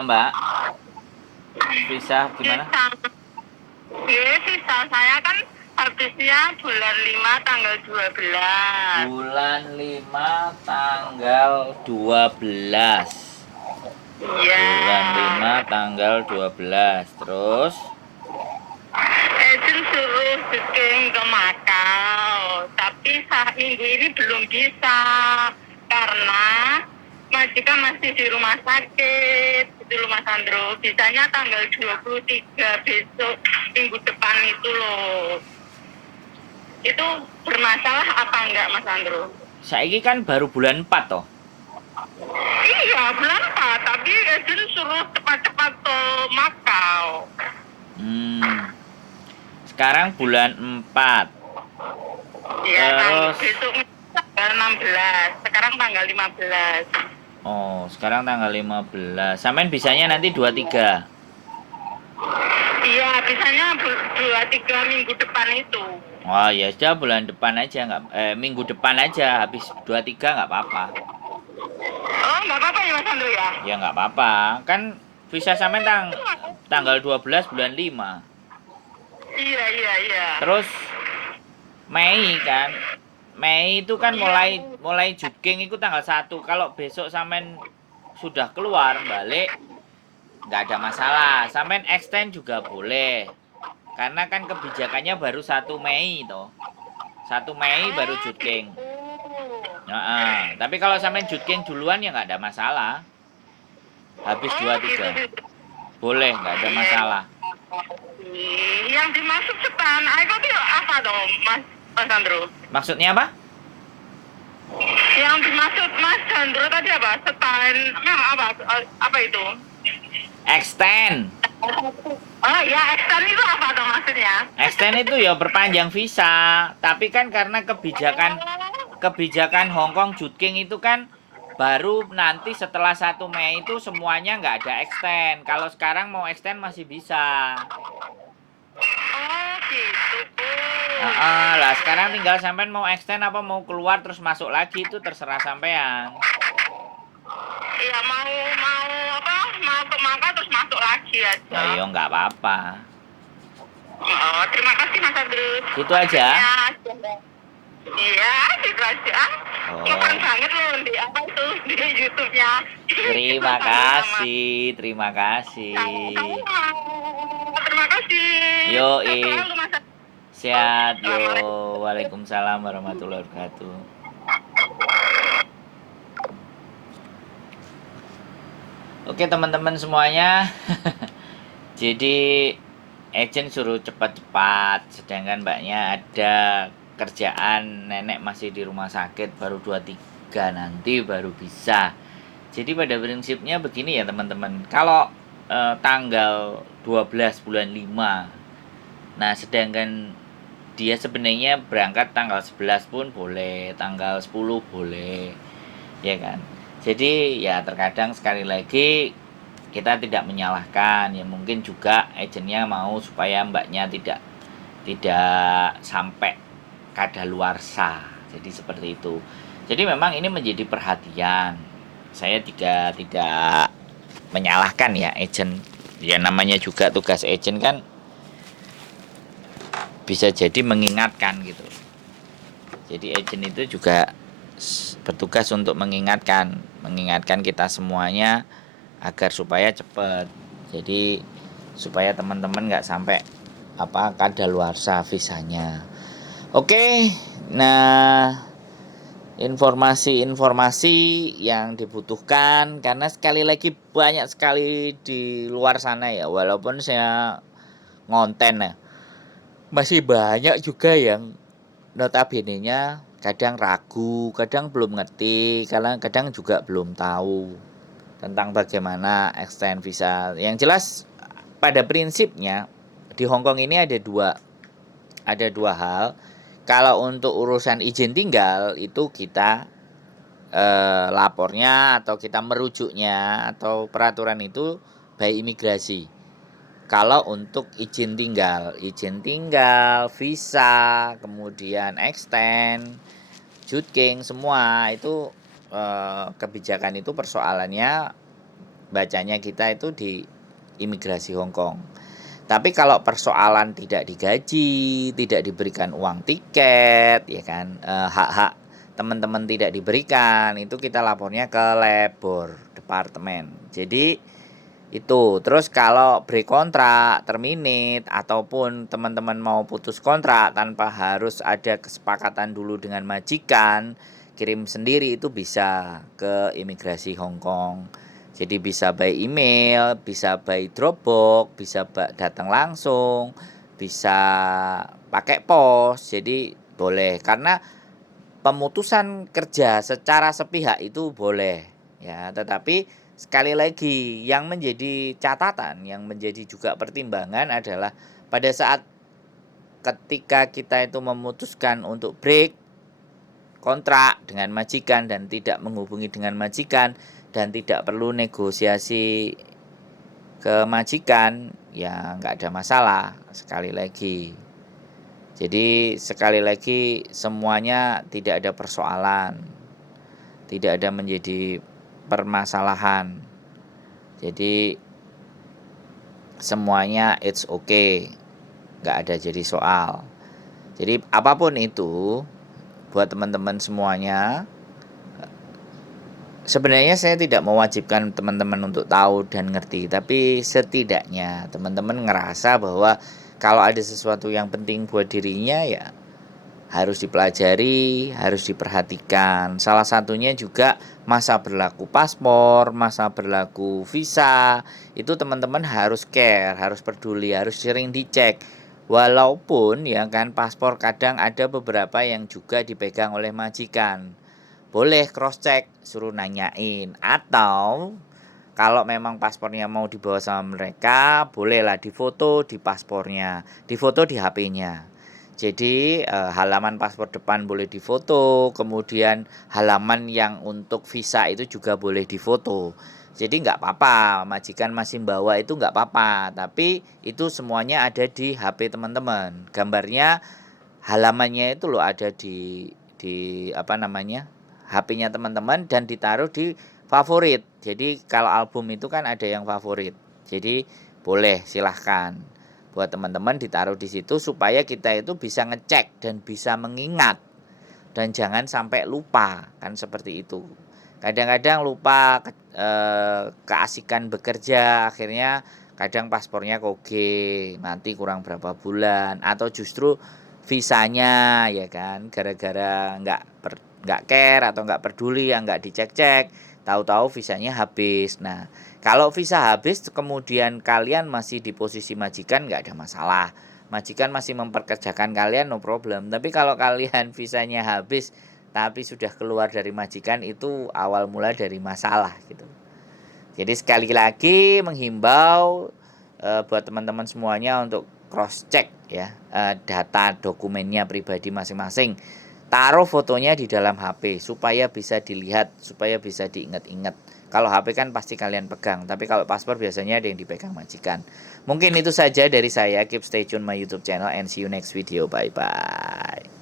Mbak, visa gimana? Visa, ya, visa saya kan habisnya bulan 5 tanggal 12. Bulan 5 tanggal 12. Iya. Bulan 5 tanggal 12. Terus Ejun suruh booking ke Macau, tapi saat minggu ini belum bisa karena majikan masih di rumah sakit di Mas Andro. Bisanya tanggal 23 besok minggu depan itu loh. Itu bermasalah apa enggak Mas Andro? saiki kan baru bulan 4 toh. Iya bulan 4, tapi Ejun suruh cepat-cepat ke Macau. Hmm. Sekarang bulan 4. Iya, Terus besok tanggal 16, sekarang tanggal 15. sekarang tanggal 15. Sampean bisanya nanti 23. Iya, bisanya 2-3 minggu depan itu. Oh ya sudah, bulan depan aja nggak minggu depan aja, habis 23 nggak apa-apa. Oh, nggak apa-apa ya Mas Andro ya? Ya nggak apa-apa. Kan visa sampean tanggal 12 bulan 5. Iya, iya, iya. Terus Mei kan. Mei itu kan Iya, mulai juking itu tanggal 1. Kalau besok sampean sudah keluar balik nggak ada masalah. Sampean extend juga boleh. Karena kan kebijakannya baru 1 Mei toh. 1 Mei baru oh juking. gitu. Nah, tapi kalau sampean juking duluan ya nggak ada masalah. Habis Oh 23. gitu, gitu. Boleh, nggak ada Iya. masalah. Yang dimaksud setan, aku tuh apa dong Mas Andro? Maksudnya apa? Yang dimaksud Mas Andro tadi apa? Setan, apa itu? Extend. Oh ya, extend itu apa dong maksudnya? Extend itu ya perpanjang visa. Tapi kan karena kebijakan Hong Kong Juking itu kan baru nanti setelah 1 Mei itu semuanya nggak ada extend. Kalau sekarang mau extend masih bisa. Oh gitu. Lah sekarang tinggal sampean mau extend apa mau keluar terus masuk lagi itu terserah sampean. Iya mau mau apa? Mau ke Mangga terus masuk lagi Ya aja. yo nggak apa-apa. Oh, terima kasih Mas Andrew. Gitu aja. Iya, gitu aja. Ngepan Oh, banget loh di apa itu di YouTube-nya. Kita terima sama-sama. kasih, terima kasih. Terima kasih. Yo, Sehat selalu Mas Andrew. sehat yo. Assalamualaikum. Waalaikumsalam warahmatullahi wabarakatuh. Oke teman-teman semuanya. Jadi agent suruh cepat-cepat, sedangkan mbaknya ada kerjaan, nenek masih di rumah sakit, baru 23 nanti baru bisa. Jadi pada prinsipnya begini ya teman-teman. Kalau tanggal 12 bulan 5, nah sedangkan dia sebenarnya berangkat tanggal 11 pun boleh, tanggal 10 boleh, ya kan. Jadi ya terkadang sekali lagi kita tidak menyalahkan, ya mungkin juga agentnya mau supaya mbaknya tidak tidak sampai kadaluarsa. Jadi seperti itu. Jadi memang ini menjadi perhatian. Saya tidak menyalahkan ya agent. Ya namanya juga tugas agent kan bisa jadi mengingatkan gitu. Jadi agent itu juga bertugas untuk mengingatkan kita semuanya agar supaya cepat. Jadi supaya teman-teman nggak sampai kadaluarsa visanya. Oke, nah informasi-informasi yang dibutuhkan karena sekali lagi banyak sekali di luar sana ya, walaupun saya ngonten ya, masih banyak juga yang notabene-nya kadang ragu, kadang belum ngerti, kadang juga belum tahu tentang bagaimana extend visa. Yang jelas pada prinsipnya di Hong Kong ini ada dua hal. Kalau untuk urusan izin tinggal itu kita lapornya atau kita merujuknya atau peraturan itu by imigrasi. Kalau untuk izin tinggal, visa, kemudian extend, juking semua itu kebijakan itu persoalannya bacanya kita itu di imigrasi Hong Kong. Tapi kalau persoalan tidak digaji, tidak diberikan uang tiket, ya kan, hak-hak teman-teman tidak diberikan, itu kita lapornya ke labor departemen. Jadi itu. Terus kalau break kontrak, terminate, ataupun teman-teman mau putus kontrak tanpa harus ada kesepakatan dulu dengan majikan, kirim sendiri itu bisa ke imigrasi Hong Kong. Jadi bisa by email, bisa by Dropbox, bisa datang langsung, bisa pakai pos. Jadi boleh, karena pemutusan kerja secara sepihak itu boleh ya, tetapi sekali lagi yang menjadi catatan, yang menjadi juga pertimbangan adalah pada saat ketika kita itu memutuskan untuk break kontrak dengan majikan dan tidak menghubungi dengan majikan dan tidak perlu negosiasi ke majikan, ya nggak ada masalah. Sekali lagi, jadi sekali lagi semuanya tidak ada persoalan, tidak ada menjadi permasalahan. Jadi semuanya it's okay, nggak ada jadi soal. Jadi apapun itu buat teman-teman semuanya, sebenarnya saya tidak mewajibkan teman-teman untuk tahu dan ngerti, tapi setidaknya teman-teman ngerasa bahwa kalau ada sesuatu yang penting buat dirinya ya harus dipelajari, harus diperhatikan. Salah satunya juga masa berlaku paspor, masa berlaku visa. Itu teman-teman harus care, harus peduli, harus sering dicek. Walaupun ya kan paspor kadang ada beberapa yang juga dipegang oleh majikan. Boleh cross check, suruh nanyain, atau kalau memang paspornya mau dibawa sama mereka, bolehlah difoto di paspornya, difoto di HP-nya. Jadi halaman paspor depan boleh difoto, kemudian halaman yang untuk visa itu juga boleh difoto. Jadi nggak apa-apa, majikan masih bawa itu nggak apa-apa, tapi itu semuanya ada di HP teman-teman. Gambarnya, halamannya itu loh ada di apa namanya, HP-nya teman-teman dan ditaruh di favorit. Jadi kalau album itu kan ada yang favorit. Jadi boleh, silahkan buat teman-teman ditaruh di situ supaya kita itu bisa ngecek dan bisa mengingat dan jangan sampai lupa, kan seperti itu. Kadang-kadang lupa keasikan bekerja, akhirnya kadang paspornya koge, nanti kurang berapa bulan, atau justru visanya ya kan gara-gara nggak care atau nggak peduli, yang nggak dicek-cek, tahu-tahu visanya habis. Nah, kalau visa habis kemudian kalian masih di posisi majikan, nggak ada masalah. Majikan masih memperkerjakan kalian, no problem. Tapi kalau kalian visanya habis tapi sudah keluar dari majikan, itu awal mula dari masalah gitu. Jadi sekali lagi menghimbau buat teman-teman semuanya untuk cross check ya, data dokumennya pribadi masing-masing. Taruh fotonya di dalam HP supaya bisa dilihat, supaya bisa diingat-ingat. Kalau HP kan pasti kalian pegang, tapi kalau paspor biasanya ada yang dipegang majikan. Mungkin itu saja dari saya. Keep stay tune my YouTube channel and see you next video. Bye bye.